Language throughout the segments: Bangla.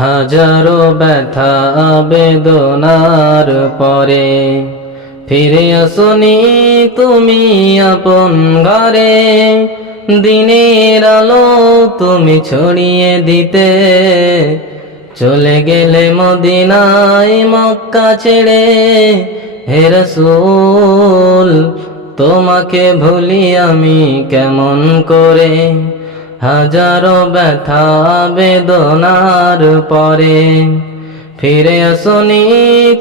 হাজারো ব্যথা বেদনার পরে ফিরে আসনি তুমি আপন ঘরে। দিনের আলো তুমি ছড়িয়ে দিতে চলে গেলে মদিনায় মক্কা ছেড়ে। হে রাসূল তোমাকে ভুলি আমি কেমন করে, হাজারো ব্যথা বেদনার পরে ফিরে আসনি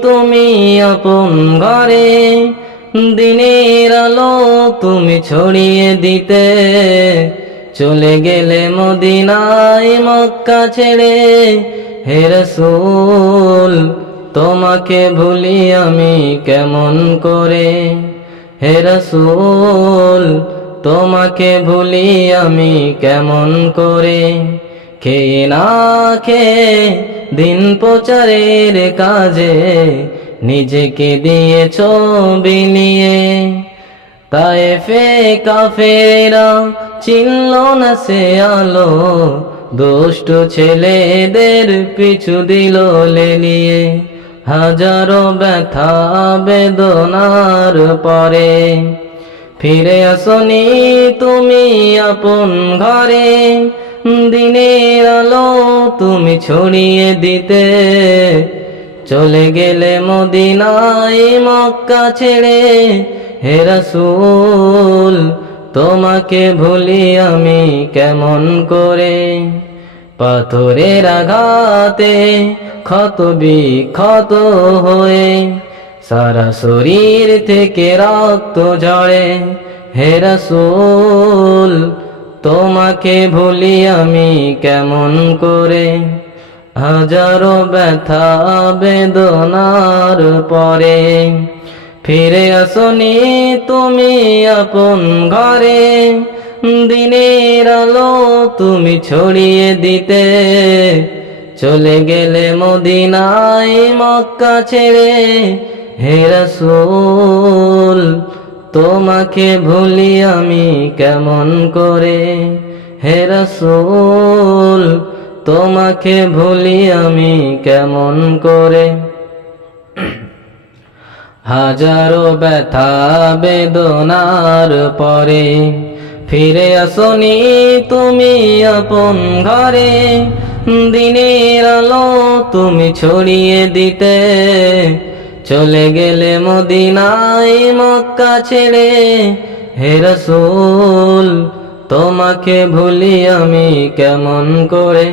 তুমি আপন ঘরে। দিনের আলো তুমি ছড়িয়ে দিতে চলে গেলে মদিনায় মক্কা ছেড়ে। হে রাসূল তোমাকে ভুলি আমি কেমন করে, হে রাসূল তোমাকে ভুলি আমি কেমন করে। খেয়ে না খেয়ে দিন প্রচারের কাজে নিজেকে দিয়েছ বিলিয়ে। তায়েফে কাফেরা চিনল না সে আলো, দুষ্ট ছেলেদের পিছু দিল লেলিয়ে। হাজারো ব্যথা বেদনার পরে ফিরে আসনি তুমি আপন ঘরে। দিনের আলো তুমি ছড়িয়ে দিতে চলে গেলে মদিনায় মক্কা ছেড়ে। হে রাসূল তোমাকে ভুলি আমি কেমন করে, পাথরের আঘাতে ক্ষত বিক্ষত হয়ে সারা শরীর থেকে রক্ত ঝরে। হে রাসূল তোমাকে ভুলি আমি কেমন করে, হাজারো ব্যথা বেদনার পরে ফিরে আসনি তুমি আপন ঘরে। দিনের আলো তুমি ছড়িয়ে দিতে চলে গেলে মদিনায় মক্কা ছেড়ে। হে রাসূল তোমাকে ভুলি আমি কেমন করে, হে রাসূল তোমাকে ভুলি আমি কেমন করে। হাজারো ব্যথা বেদনার পরে ফিরে আসনি তুমি আপন ঘরে। দিনের আলো তুমি ছড়িয়ে দিতে চলে গেলে মদিনায় মক্কা ছেড়ে। হে রাসূল তোমাকে ভুলি আমি কেমন করে।